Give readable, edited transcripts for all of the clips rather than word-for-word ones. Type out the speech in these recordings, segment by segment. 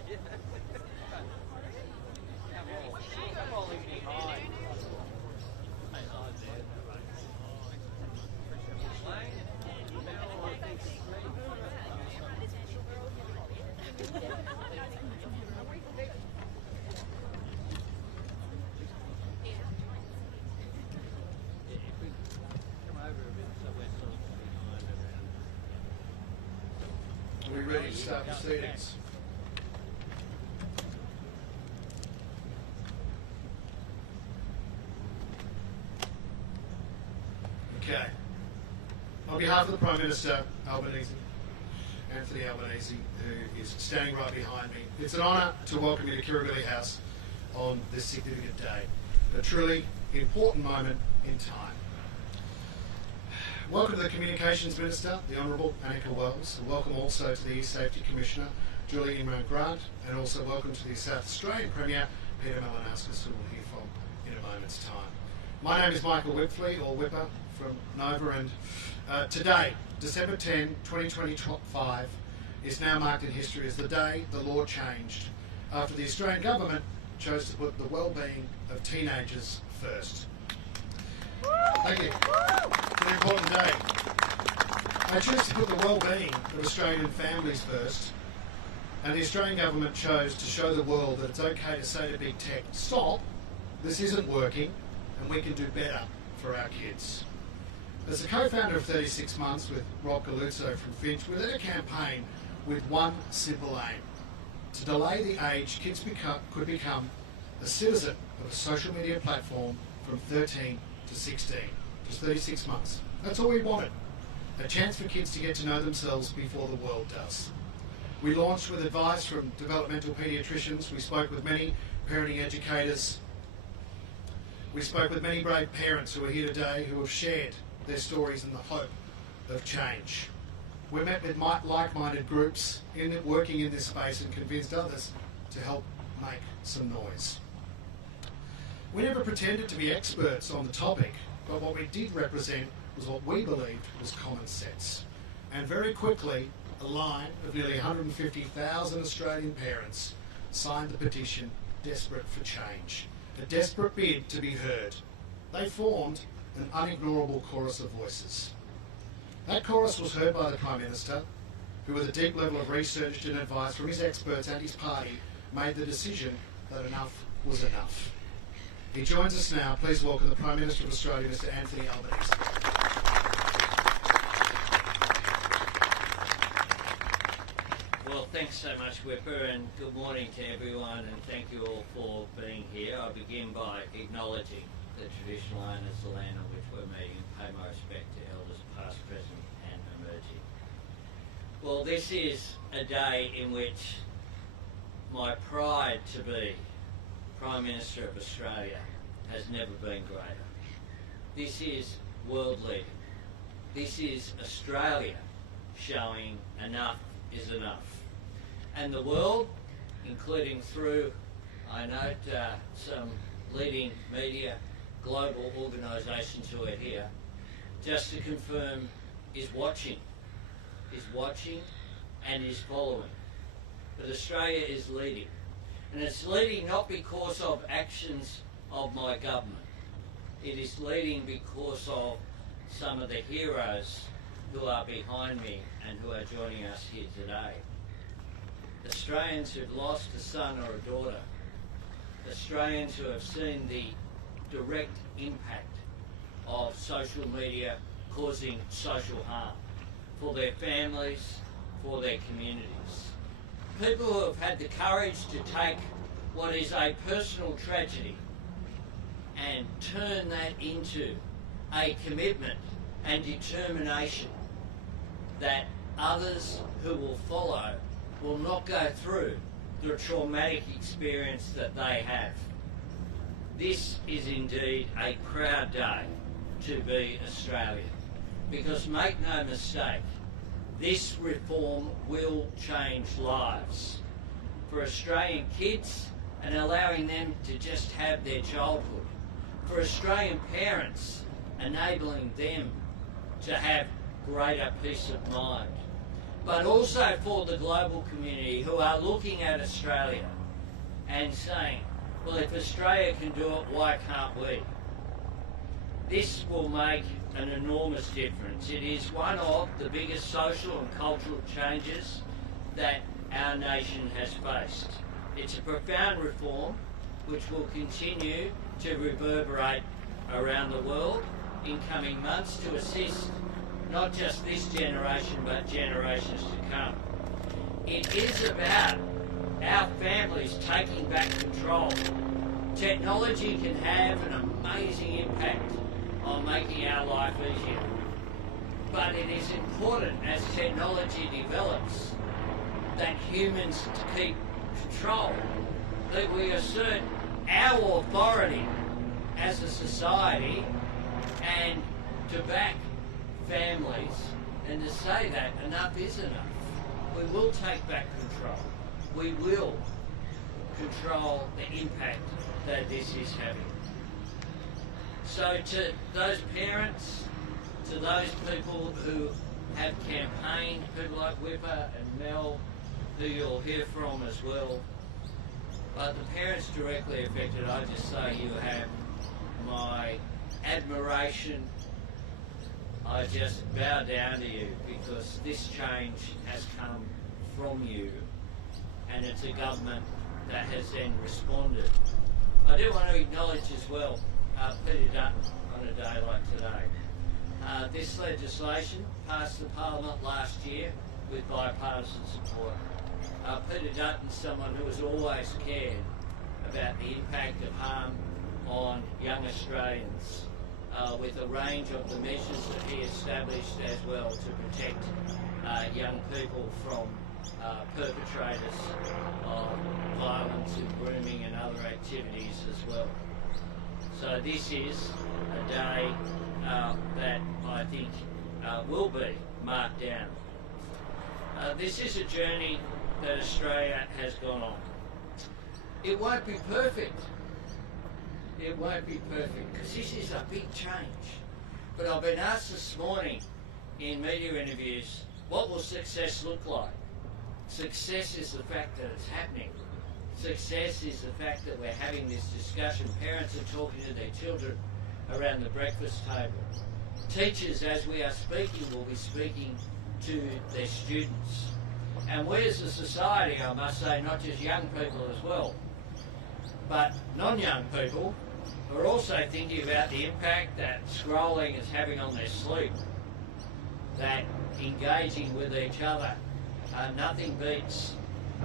Are we ready to start proceedings? Okay. On behalf of the Prime Minister, Anthony Albanese, who is standing right behind me, it's an honour to welcome you to Kirribilli House on this significant day, a truly important moment in time. Welcome to the Communications Minister, the Honourable Annika Wells, and welcome also to the East Safety Commissioner, Julie Imran-Grant, and also welcome to the South Australian Premier, Peter Malinauskas, who we'll hear from in a moment's time. My name is Michael Whipfley, or Whipper, from Nova, and today, December 10, 2025, is now marked in history as the day the law changed after the Australian Government chose to put the well-being of teenagers first. Thank you. It's an important day. They chose to put the well-being of Australian families first, and the Australian Government chose to show the world that it's okay to say to big tech, stop, this isn't working, and we can do better for our kids. As the co-founder of 36 Months with Rob Galuzzo from Finch, we led a campaign with one simple aim: to delay the age kids could become a citizen of a social media platform from 13 to 16, just 36 months. That's all we wanted, a chance for kids to get to know themselves before the world does. We launched with advice from developmental paediatricians. We spoke with many parenting educators. We spoke with many brave parents who are here today who have shared their stories in the hope of change. We met with like-minded groups working in this space and convinced others to help make some noise. We never pretended to be experts on the topic, but what we did represent was what we believed was common sense. And very quickly, a line of nearly 150,000 Australian parents signed the petition, desperate for change, a desperate bid to be heard. They formed an unignorable chorus of voices. That chorus was heard by the Prime Minister, who with a deep level of research and advice from his experts and his party, made the decision that enough was enough. He joins us now. Please welcome the Prime Minister of Australia, Mr. Anthony Albanese. Well, thanks so much, Whipper, and good morning to everyone, and thank you all for being here. I begin by acknowledging the traditional owners of the land on which we're meeting and pay my respect to elders past, present and emerging. Well, this is a day in which my pride to be Prime Minister of Australia has never been greater. This is world leading. This is Australia showing enough is enough. And the world, including through, I note, some leading media, global organisations who are here, just to confirm, is watching and is following. But Australia is leading. And it's leading not because of actions of my government. It is leading because of some of the heroes who are behind me and who are joining us here today. Australians who've lost a son or a daughter. Australians who have seen the direct impact of social media causing social harm for their families, for their communities. People who have had the courage to take what is a personal tragedy and turn that into a commitment and determination that others who will follow will not go through the traumatic experience that they have. This is indeed a proud day to be Australian, because make no mistake, this reform will change lives for Australian kids and allowing them to just have their childhood, for Australian parents enabling them to have greater peace of mind, but also for the global community who are looking at Australia and saying, well, if Australia can do it, why can't we? This will make an enormous difference. It is one of the biggest social and cultural changes that our nation has faced. It's a profound reform which will continue to reverberate around the world in coming months to assist not just this generation but generations to come. It is about our families taking back control. Technology can have an amazing impact on making our life easier. But it is important as technology develops that humans keep control, that we assert our authority as a society and to back families and to say that enough is enough. We will take back control. We will control the impact that this is having. So to those parents, to those people who have campaigned, people like Whipper and Mel, who you'll hear from as well, but the parents directly affected, I just say you have my admiration. I just bow down to you because this change has come from you and it's a government that has then responded. I do want to acknowledge as well Peter Dutton on a day like today. This legislation passed the Parliament last year with bipartisan support. Peter Dutton's someone who has always cared about the impact of harm on young Australians with a range of the measures that he established as well to protect young people from perpetrators of violence and grooming and other activities as well. So this is a day that I think will be marked down. This is a journey that Australia has gone on. It won't be perfect. It won't be perfect because this is a big change. But I've been asked this morning in media interviews, what will success look like? Success is the fact that it's happening. Success is the fact that we're having this discussion. Parents are talking to their children around the breakfast table. Teachers, as we are speaking, will be speaking to their students. And we as a society, I must say, not just young people as well, but non-young people are also thinking about the impact that scrolling is having on their sleep, that engaging with each other, nothing beats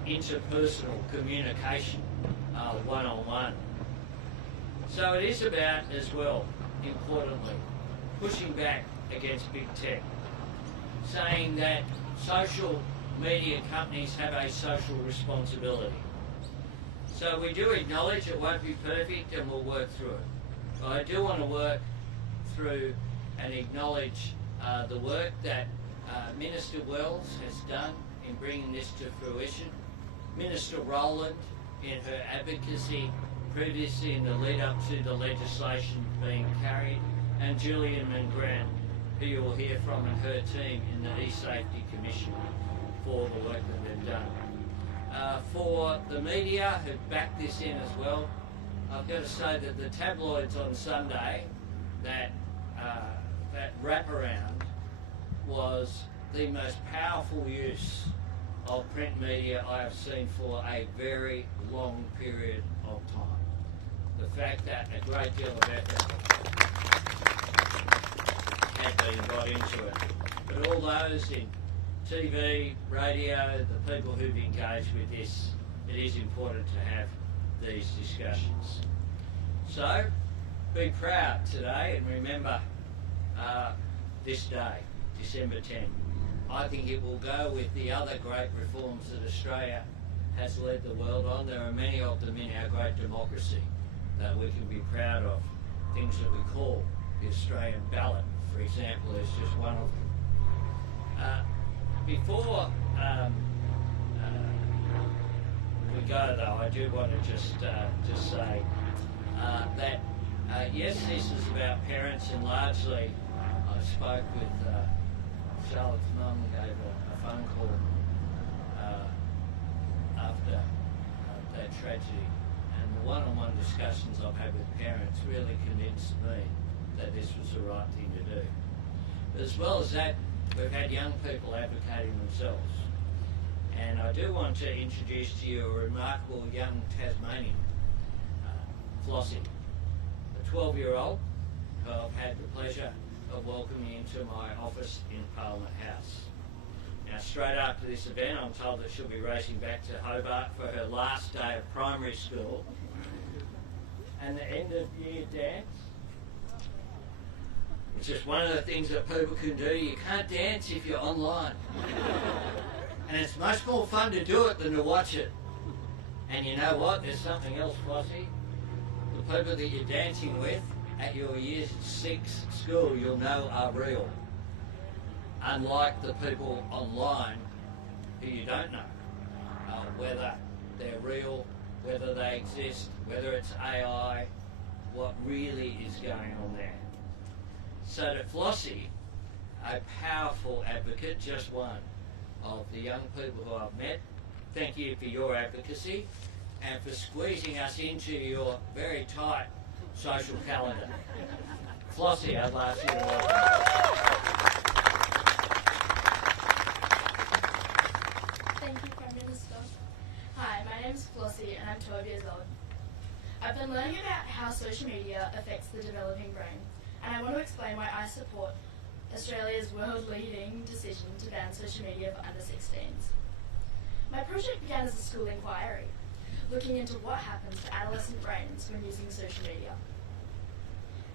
interpersonal communication, one-on-one. So it is about, as well, importantly, pushing back against big tech, saying that social media companies have a social responsibility. So we do acknowledge it won't be perfect and we'll work through it. But I do want to work through and acknowledge the work that Minister Wells has done in bringing this to fruition. Minister Rowland in her advocacy previously in the lead up to the legislation being carried, and Julian Mangrant, who you will hear from, and her team in the E-Safety Commission for the work that they've done. For the media who backed this in as well, I've got to say that the tabloids on Sunday, that wraparound was the most powerful use of print media I have seen for a very long period of time. The fact that a great deal of effort had been got into it. But all those in TV, radio, the people who've engaged with this, it is important to have these discussions. So, be proud today and remember this day, December 10. I think it will go with the other great reforms that Australia has led the world on. There are many of them in our great democracy that we can be proud of. Things that we call the Australian ballot, for example, is just one of them. Before we go, though, I do want to just say that yes, this is about parents, and largely I spoke with Charlotte's mum gave a phone call after that tragedy, and the one-on-one discussions I've had with parents really convinced me that this was the right thing to do. But as well as that, we've had young people advocating themselves. And I do want to introduce to you a remarkable young Tasmanian, Flossie, a 12-year-old who I've had the pleasure of welcoming into my office in Parliament House. Now, straight after this event, I'm told that she'll be racing back to Hobart for her last day of primary school and the end of year dance. It's just one of the things that people can do. You can't dance if you're online. And it's much more fun to do it than to watch it. And you know what? There's something else, Flossie. The people that you're dancing with at your year 6 school, you'll know are real. Unlike the people online who you don't know, whether they're real, whether they exist, whether it's AI, what really is going on there. So to Flossie, a powerful advocate, just one of the young people who I've met, thank you for your advocacy and for squeezing us into your very tight social calendar. Flossie, I'd like you to welcome. Thank you, Prime Minister. Hi, my name is Flossie and I'm 12 years old. I've been learning about how social media affects the developing brain, and I want to explain why I support Australia's world-leading decision to ban social media for under 16s. My project began as a school inquiry, looking into what happens to adolescent brains when using social media,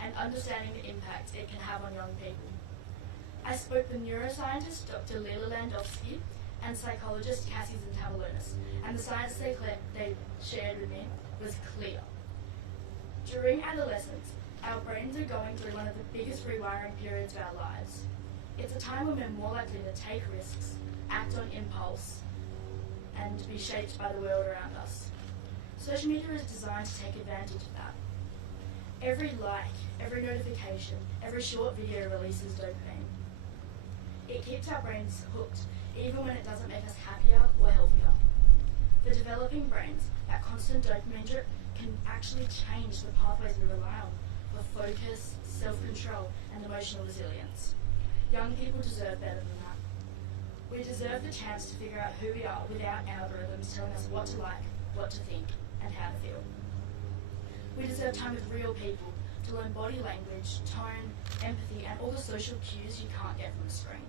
and understanding the impact it can have on young people. I spoke with neuroscientist Dr. Lila Landowski and psychologist Cassie Zentavalonis, and the science they shared with me was clear. During adolescence, our brains are going through one of the biggest rewiring periods of our lives. It's a time when we're more likely to take risks, act on impulse, and be shaped by the world around us. Social media is designed to take advantage of that. Every like, every notification, every short video releases dopamine. It keeps our brains hooked, even when it doesn't make us happier or healthier. For developing brains, that constant dopamine drip can actually change the pathways we rely on for focus, self-control, and emotional resilience. Young people deserve better than that. We deserve the chance to figure out who we are without algorithms telling us what to like, what to think, and how to feel. We deserve time with real people to learn body language, tone, empathy, and all the social cues you can't get from a screen.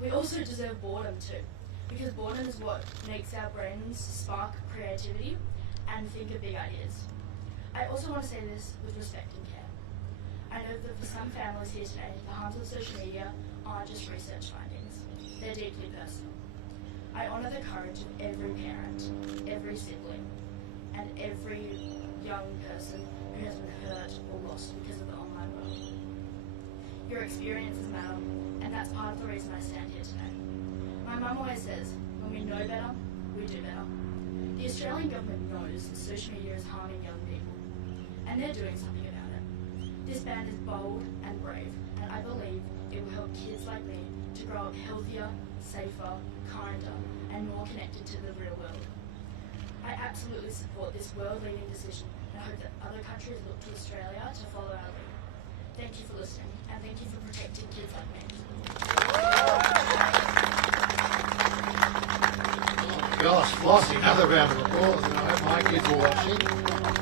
We also deserve boredom too, because boredom is what makes our brains spark creativity and think of big ideas. I also want to say this with respect and care. I know that for some families here today, the harms of social media aren't just research findings, they're deeply personal. I honour the courage of every parent, every sibling, and every young person who has been hurt or lost because of the online world. Your experiences matter, and that's part of the reason I stand here today. My mum always says, when we know better, we do better. The Australian government knows that social media is harming young people, and they're doing something about it. This ban is bold and brave, and I believe it will help kids like me to grow up healthier, safer, kinder, and more connected to the real world. I absolutely support this world-leading decision and hope that other countries look to Australia to follow our lead. Thank you for listening, and thank you for protecting kids like me. Gosh, Flossie, another round of applause, and I hope my kids are watching.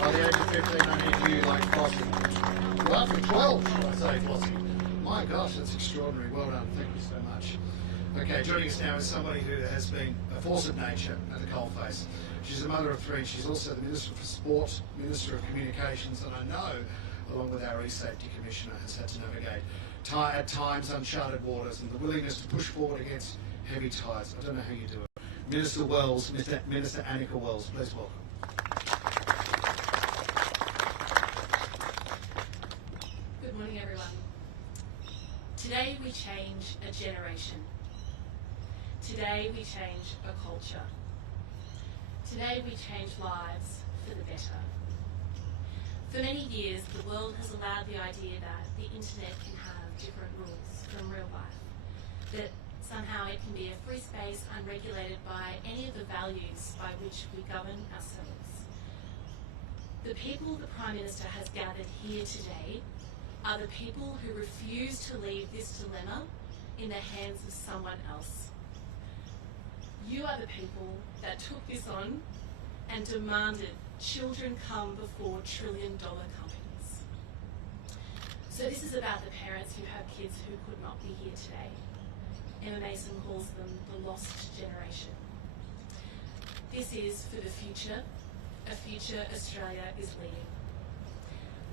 By the age of 15, I need you like Flossie. Well, from 12, should I say, Flossie. My gosh, that's extraordinary. Well done. Thank you so much. Okay, joining us now is somebody who has been a force of nature at the coalface. She's a mother of three. She's also the Minister for Sport, Minister of Communications, and I know, along with our E-Safety Commissioner, has had to navigate at times uncharted waters and the willingness to push forward against heavy tides. I don't know how you do it. Minister Wells, Minister Annika Wells, please welcome. Good morning, everyone. Today we change a generation. Today we change a culture. Today we change lives for the better. For many years, the world has allowed the idea that the internet can have different rules from real life, that somehow it can be a free space unregulated by any of the values by which we govern ourselves. The people the Prime Minister has gathered here today are the people who refuse to leave this dilemma in the hands of someone else. You are the people that took this on and demanded children come before trillion-dollar companies. So this is about the parents who have kids who could not be here today. Emma Mason calls them the lost generation. This is for the future, a future Australia is leading.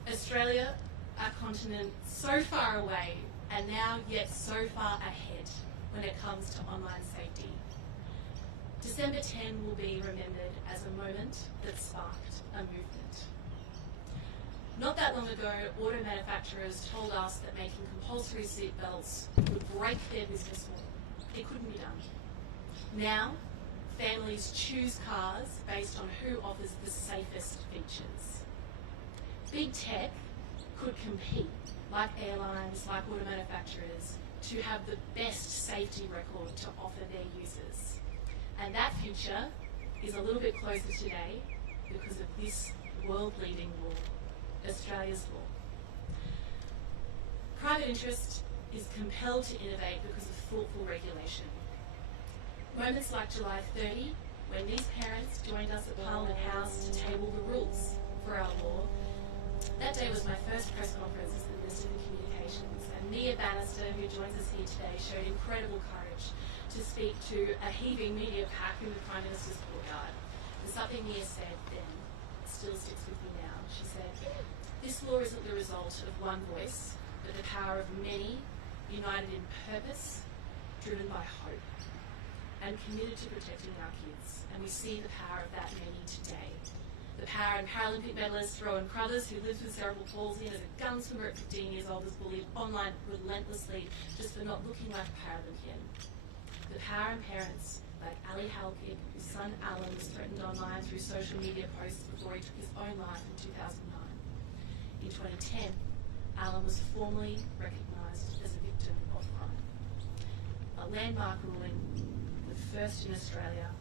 Australia, our continent so far away and now yet so far ahead when it comes to online safety. December 10 will be remembered as a moment that sparked a movement. Not that long ago, auto manufacturers told us that making compulsory seatbelts would break their business model. It couldn't be done. Now, families choose cars based on who offers the safest features. Big tech could compete, like airlines, like auto manufacturers, to have the best safety record to offer their users. And that future is a little bit closer today because of this world-leading law, Australia's law. Private interest is compelled to innovate because of thoughtful regulation. Moments like July 30, when these parents joined us at Parliament House to table the rules for our law. That day was my first press conference as the Minister for Communications, and Mia Bannister, who joins us here today, showed incredible courage to speak to a heaving media pack in the Prime Minister's courtyard. And something Mia said then still sticks with me now. She said, "This law isn't the result of one voice, but the power of many, united in purpose, driven by hope, and committed to protecting our kids." And we see the power of that many today. The power in Paralympic medalist Rowan Crothers, who lives with cerebral palsy and as a gun swimmer at 15 years old was bullied online relentlessly just for not looking like a Paralympian. The power in parents like Ali Halkid, whose son Alan was threatened online through social media posts before he took his own life in 2009. In 2010, Alan was formally recognised as a victim of crime. A landmark ruling, the first in Australia,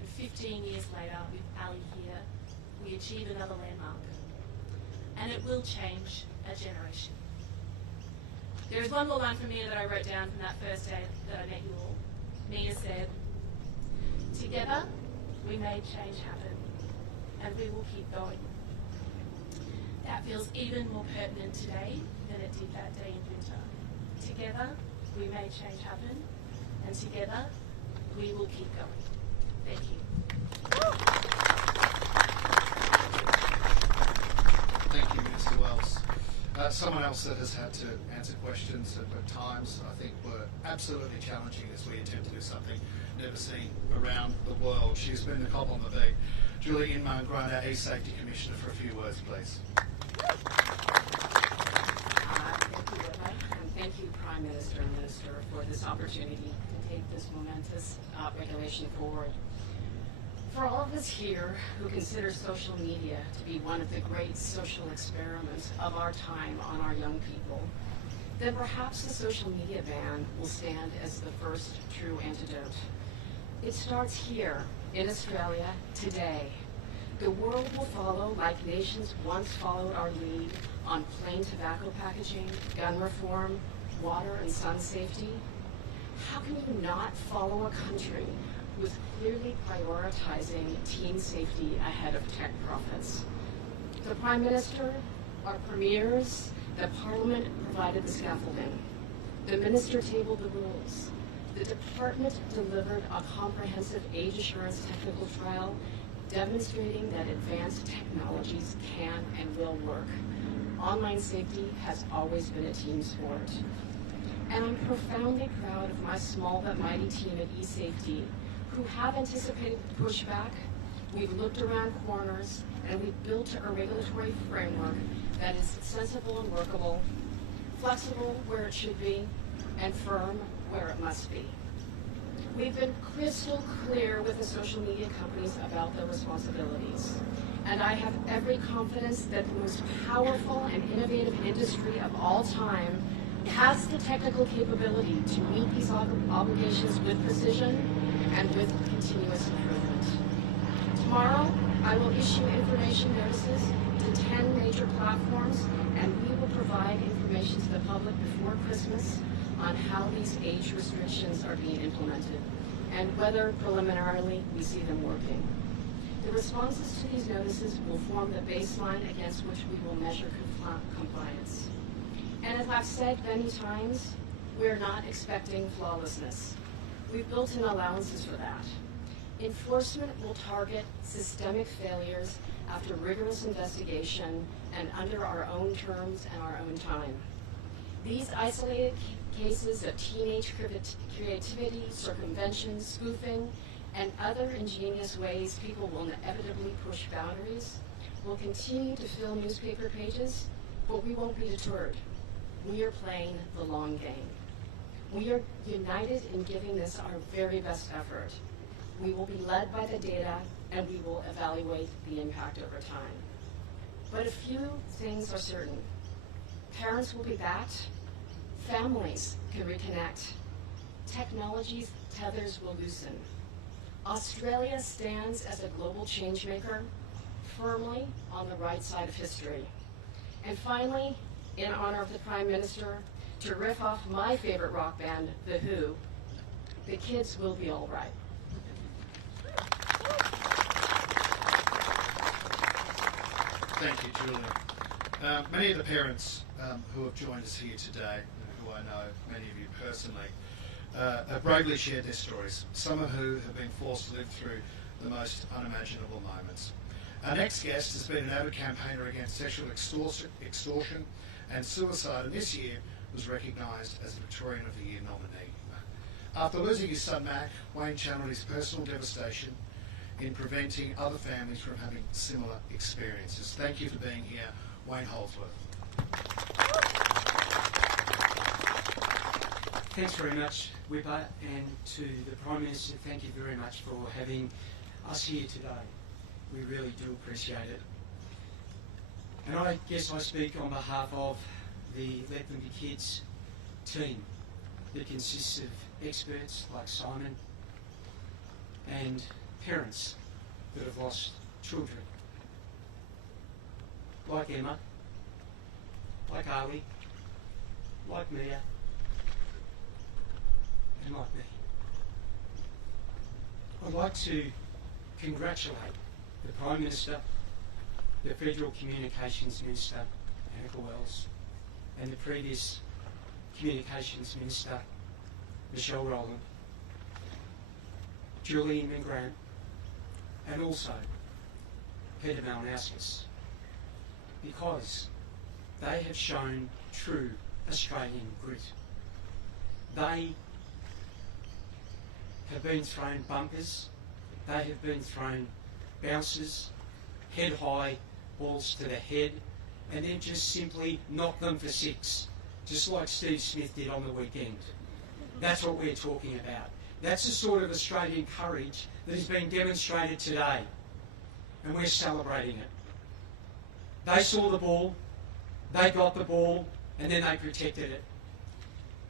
and 15 years later, with Ali here, we achieve another landmark. And it will change a generation. There is one more line from Mia that I wrote down from that first day that I met you all. Mia said, "Together, we made change happen, and we will keep going." That feels even more pertinent today than it did that day in winter. Together, we made change happen, and together, we will keep going. Thank you. Thank you, Minister Wells. Someone else that has had to answer questions at times, I think, were absolutely challenging as we attempt to do something never seen around the world. She's been the cop on the beat. Julie Inman-Grant, our E-Safety Commissioner, for a few words, please. Thank you, Emma, and thank you, Prime Minister and Minister, for this opportunity to take this momentous regulation forward. For all of us here who consider social media to be one of the great social experiments of our time on our young people, then perhaps the social media ban will stand as the first true antidote. It starts here in Australia today. The world will follow like nations once followed our lead on plain tobacco packaging, gun reform, water and sun safety. How can you not follow a country with clearly prioritizing teen safety ahead of tech profits? The Prime Minister, our premiers, the Parliament provided the scaffolding. The Minister tabled the rules. The Department delivered a comprehensive age assurance technical trial demonstrating that advanced technologies can and will work. Online safety has always been a team sport. And I'm profoundly proud of my small but mighty team at eSafety who have anticipated the pushback. We've looked around corners and we've built a regulatory framework that is sensible and workable, flexible where it should be, and firm where it must be. We've been crystal clear with the social media companies about their responsibilities. and I have every confidence that the most powerful and innovative industry of all time has the technical capability to meet these obligations with precision and with continuous improvement. Tomorrow, I will issue information notices to 10 major platforms, and we will provide information to the public before Christmas on how these age restrictions are being implemented and whether preliminarily we see them working. The responses to these notices will form the baseline against which we will measure compliance. And as I've said many times, we're not expecting flawlessness. We've built in allowances for that. Enforcement will target systemic failures after rigorous investigation and under our own terms and our own time. These isolated cases of teenage creativity, circumvention, spoofing, and other ingenious ways people will inevitably push boundaries will continue to fill newspaper pages, but we won't be deterred. We are playing the long game. We are united in giving this our very best effort. We will be led by the data, and we will evaluate the impact over time. But a few things are certain. Parents will be backed. Families can reconnect. Technology's tethers will loosen. Australia stands as a global changemaker, firmly on the right side of history. And finally, in honor of the Prime Minister, to riff off my favorite rock band, The Who, the kids will be all right. Thank you, Julie. Many of the parents who have joined us here today, who I know, many of you personally, have bravely shared their stories, some of who have been forced to live through the most unimaginable moments. Our next guest has been an avid campaigner against sexual extortion and suicide, and this year was recognised as the Victorian of the Year nominee. After losing his son Mac, Wayne channeled his personal devastation in preventing other families from having similar experiences. Thank you for being here, Wayne Holdsworth. Thanks very much, Whipper, and to the Prime Minister, thank you very much for having us here today. We really do appreciate it. And I guess I speak on behalf of the Let Them Be Kids team that consists of experts like Simon and parents that have lost children, like Emma, like Ali, like Mia, and like me. I'd like to congratulate the Prime Minister, the Federal Communications Minister, Annika Wells, and the previous Communications Minister, Michelle Rowland, Julie Grant, and also Peter Malinauskas, because they have shown true Australian grit. They have been thrown bumpers, they have been thrown bouncers, head high, balls to the head, and then just simply knock them for six, just like Steve Smith did on the weekend. That's what we're talking about. That's the sort of Australian courage that has been demonstrated today, and we're celebrating it. They saw the ball, they got the ball, and then they protected it.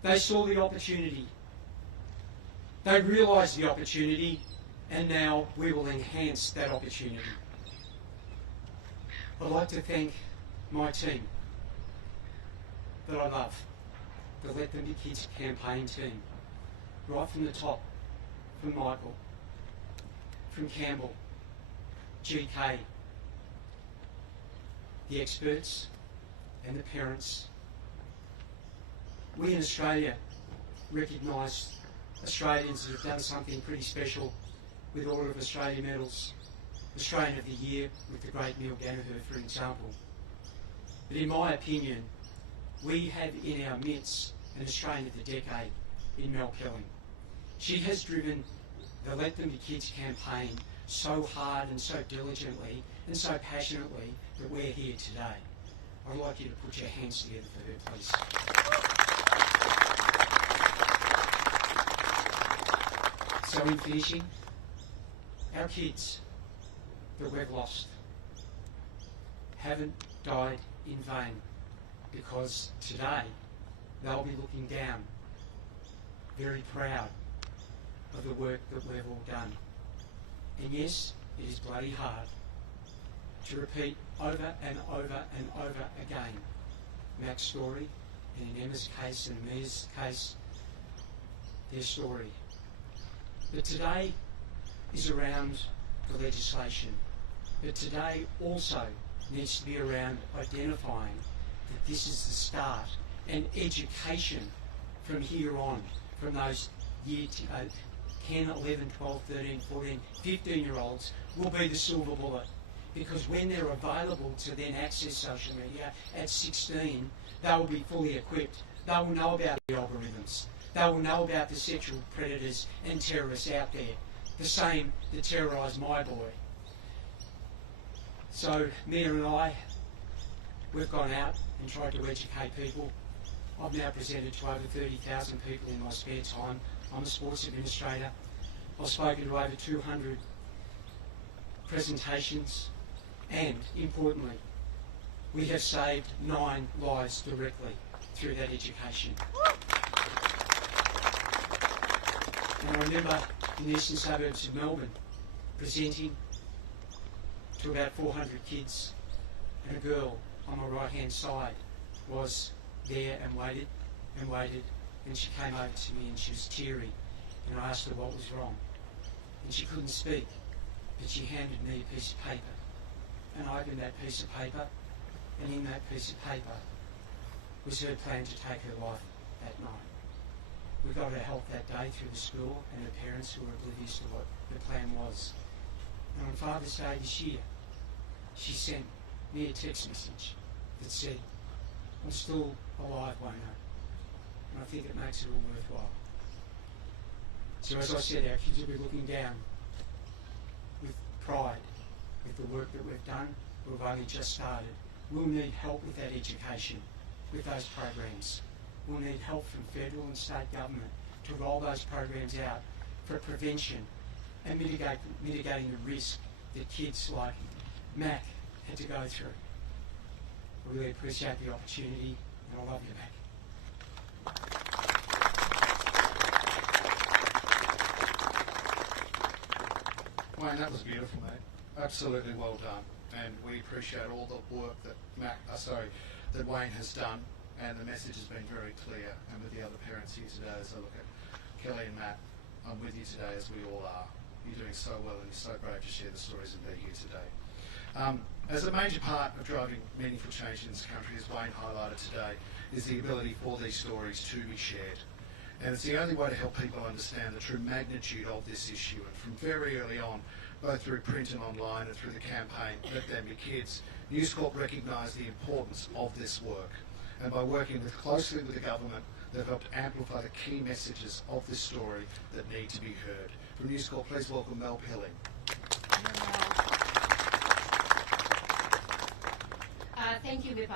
They saw the opportunity. They realised the opportunity, and now we will enhance that opportunity. I'd like to thank my team that I love, the Let Them Be Kids campaign team, right from the top, from Michael, from Campbell, GK, the experts and the parents. We in Australia recognise Australians that have done something pretty special with Order of Australia medals, Australian of the Year with the great Neil Gallagher, for example. But in my opinion, we have in our midst an Australian of the Decade in Mel Kelly. She has driven the Let Them Be Kids campaign so hard and so diligently and so passionately that we're here today. I'd like you to put your hands together for her, please. So in finishing, our kids that we've lost, haven't died in vain, because today they'll be looking down, very proud of the work that we've all done. And yes, it is bloody hard to repeat over and over and over again Mac's story, and in Emma's case and Mia's case, their story. But today is around the legislation. But today also needs to be around identifying that this is the start, and education from here on, from those year 10, 11, 12, 13, 14, 15-year-olds will be the silver bullet. Because when they're available to then access social media at 16, they will be fully equipped. They will know about the algorithms. They will know about the sexual predators and terrorists out there, the same that terrorised my boy. So Mia and I, we've gone out and tried to educate people. I've now presented to over 30,000 people in my spare time. I'm a sports administrator. I've spoken to over 200 presentations, and importantly, we have saved 9 lives directly through that education. And I remember in the eastern suburbs of Melbourne presenting to about 400 kids, and a girl on my right hand side was there and waited, and she came over to me and she was teary, and I asked her what was wrong, and she couldn't speak, but she handed me a piece of paper, and I opened that piece of paper, and in that piece of paper was her plan to take her life that night. We got her help that day through the school and her parents, who were oblivious to what the plan was. And on Father's Day this year, she sent me a text message that said, "I'm still alive, Wayno, and I think it makes it all worthwhile." So as I said, our kids will be looking down with pride with the work that we've done. We've only just started. We'll need help with that education, with those programs. We'll need help from federal and state government to roll those programs out for prevention and mitigating the risk that kids like Mac had to go through. I really appreciate the opportunity, and I love you, Mac. Wayne, that was beautiful, mate. Absolutely well done. And we appreciate all the work that that Wayne has done, and the message has been very clear. And with the other parents here today, as I look at Kelly and Matt, I'm with you today, as we all are. You're doing so well, and it's so great to share the stories and be here today. As a major part of driving meaningful change in this country, as Wayne highlighted today, is the ability for these stories to be shared. And it's the only way to help people understand the true magnitude of this issue. And from very early on, both through print and online and through the campaign Let Them Be Kids, News Corp recognised the importance of this work. And by working closely with the government, they've helped amplify the key messages of this story that need to be heard. From News Corp, please welcome Mel Pilling. Thank you, Whipper.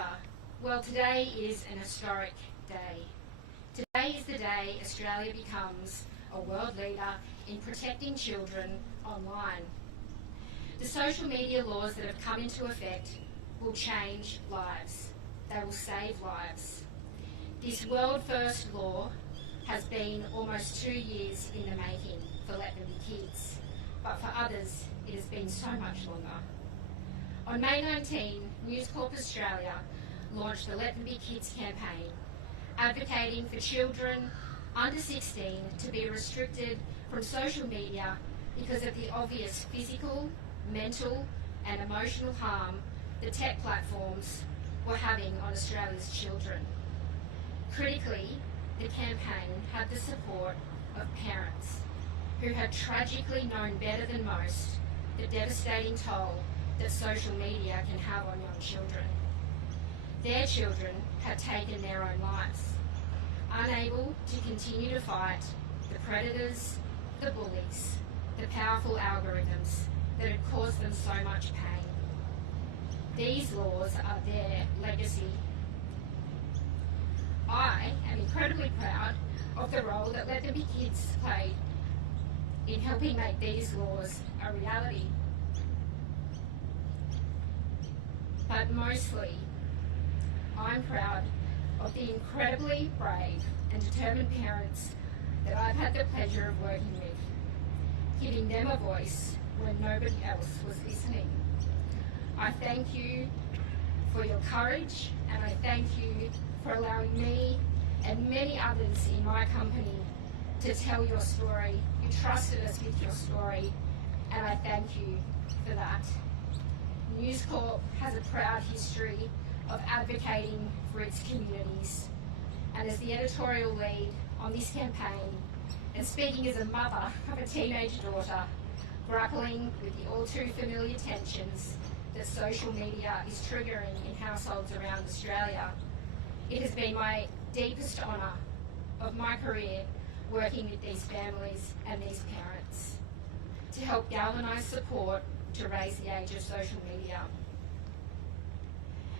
Well, today is an historic day. Today is the day Australia becomes a world leader in protecting children online. The social media laws that have come into effect will change lives. They will save lives. This world-first law has been almost 2 years in the making for Let Them Be Kids, but for others it has been so much longer. On May 19, News Corp Australia launched the Let Them Be Kids campaign, advocating for children under 16 to be restricted from social media because of the obvious physical, mental and emotional harm the tech platforms were having on Australia's children. Critically, the campaign had the support of parents who had tragically known better than most the devastating toll that social media can have on young children. Their children had taken their own lives, unable to continue to fight the predators, the bullies, the powerful algorithms that had caused them so much pain. These laws are their legacy. I am incredibly proud of the role that Let Them Be Kids played in helping make these laws a reality. but mostly I'm proud of the incredibly brave and determined parents that I've had the pleasure of working with, giving them a voice when nobody else was listening. I thank you for your courage, and I thank you for allowing me and many others in my company to tell your story. You trusted us with your story, and I thank you for that. News Corp has a proud history of advocating for its communities, and as the editorial lead on this campaign, and speaking as a mother of a teenage daughter, grappling with the all too familiar tensions that social media is triggering in households around Australia, it has been my deepest honour of my career working with these families and these parents to help galvanise support to raise the age of social media,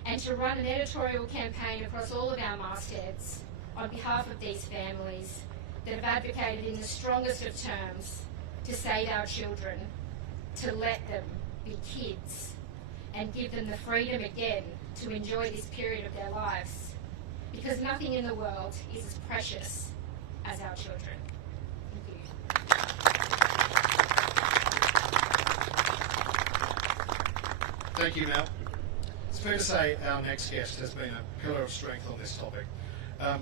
and to run an editorial campaign across all of our mastheads on behalf of these families that have advocated in the strongest of terms to save our children, to let them be kids and give them the freedom again to enjoy this period of their lives, because nothing in the world is as precious as our children. Thank you. Thank you, Mel. It's fair to say our next guest has been a pillar of strength on this topic,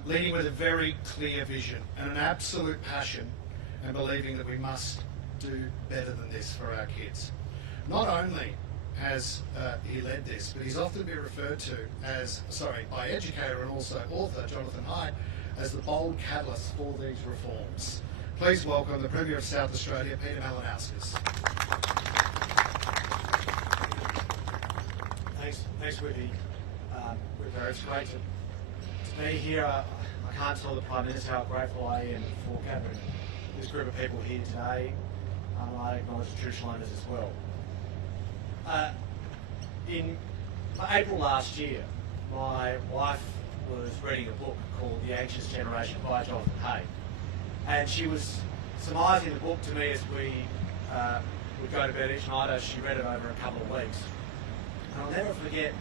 leading with a very clear vision and an absolute passion and believing that we must do better than this for our kids. Not only has he led this, but he's often been referred to as, by educator and also author Jonathan Hyde, as the bold catalyst for these reforms. Please welcome the Premier of South Australia, Peter Malinauskas. Thanks, Whitney. It's great to be here. I can't tell the Prime Minister how grateful I am for gathering this group of people here today. I acknowledge the traditional owners as well. In April last year, my wife was reading a book called The Anxious Generation by Jonathan Hyde, and she was surmising the book to me as we would go to bed each night as she read it over a couple of weeks. And I'll never forget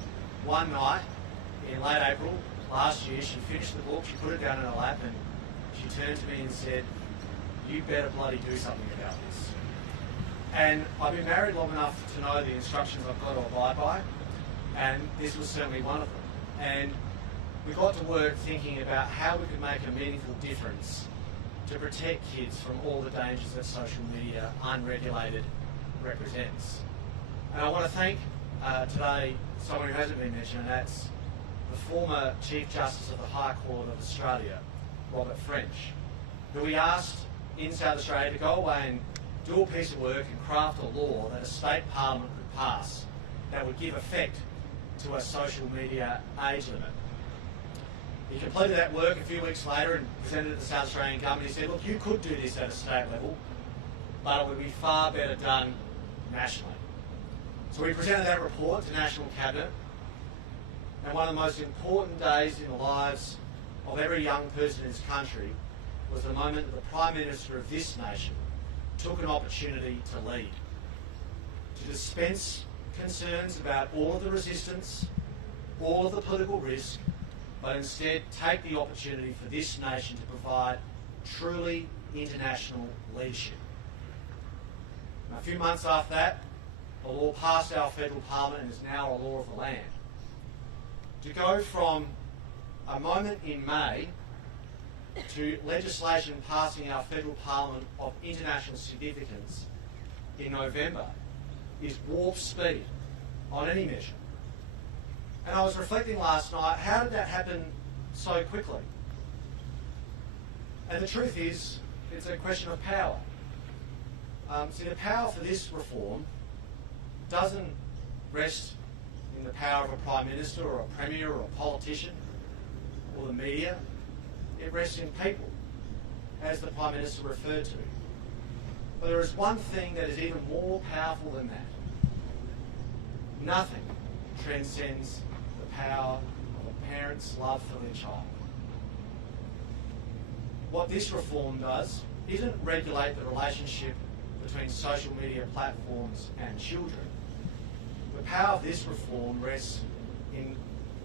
one night in late April last year, she finished the book, she put it down in her lap, and she turned to me and said, "You better bloody do something about this." And I've been married long enough to know the instructions I've got to abide by, and this was certainly one of them. And we got to work thinking about how we could make a meaningful difference to protect kids from all the dangers that social media, unregulated, represents. And I want to thank today someone who hasn't been mentioned, and that's the former Chief Justice of the High Court of Australia, Robert French, who we asked in South Australia to go away and do a piece of work and craft a law that a state parliament could pass that would give effect to a social media age limit. He completed that work a few weeks later and presented it to the South Australian government. He said, "Look, you could do this at a state level, but it would be far better done nationally." So we presented that report to National Cabinet, and one of the most important days in the lives of every young person in this country was the moment that the Prime Minister of this nation took an opportunity to lead, to dispense concerns about all of the resistance, all of the political risk, but instead take the opportunity for this nation to provide truly international leadership. And a few months after that, the law passed our federal parliament and is now a law of the land. To go from a moment in May to legislation passing our federal parliament of international significance in November is warp speed on any measure. And I was reflecting last night, how did that happen so quickly? And the truth is, it's a question of power. See, the power for this reform doesn't rest in the power of a Prime Minister or a Premier or a politician or the media. It rests in people, as the Prime Minister referred to. But there is one thing that is even more powerful than that. Nothing transcends the power of a parent's love for their child. What this reform does isn't regulate the relationship between social media platforms and children. The power of this reform rests in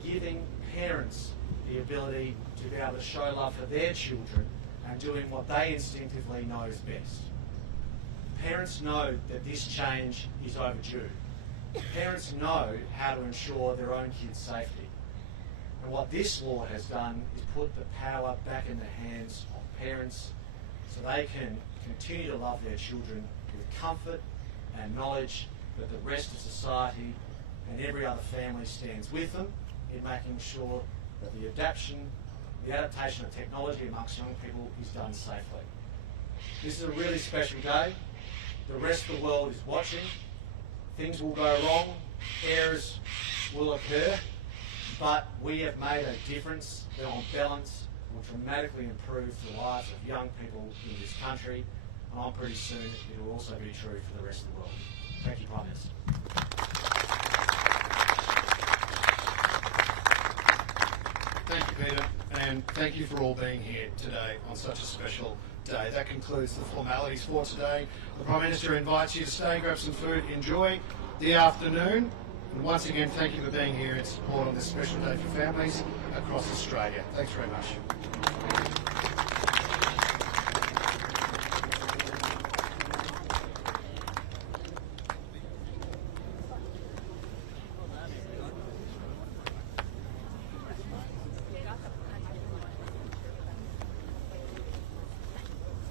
giving parents the ability to be able to show love for their children and doing what they instinctively know is best. Parents know that this change is overdue. Parents know how to ensure their own kids' safety. And what this law has done is put the power back in the hands of parents so they can continue to love their children with comfort and knowledge that the rest of society and every other family stands with them in making sure that the adaptation of technology amongst young people is done safely. This is a really special day. The rest of the world is watching. Things will go wrong, errors will occur, but we have made a difference that on balance will dramatically improve the lives of young people in this country, and I'm pretty soon it will also be true for the rest of the world. Thank you, Prime Minister. Thank you, Peter, and thank you for all being here today on such a special day. That concludes the formalities for today. The Prime Minister invites you to stay, grab some food, enjoy the afternoon, and once again, thank you for being here in support on this special day for families across Australia. Thanks very much.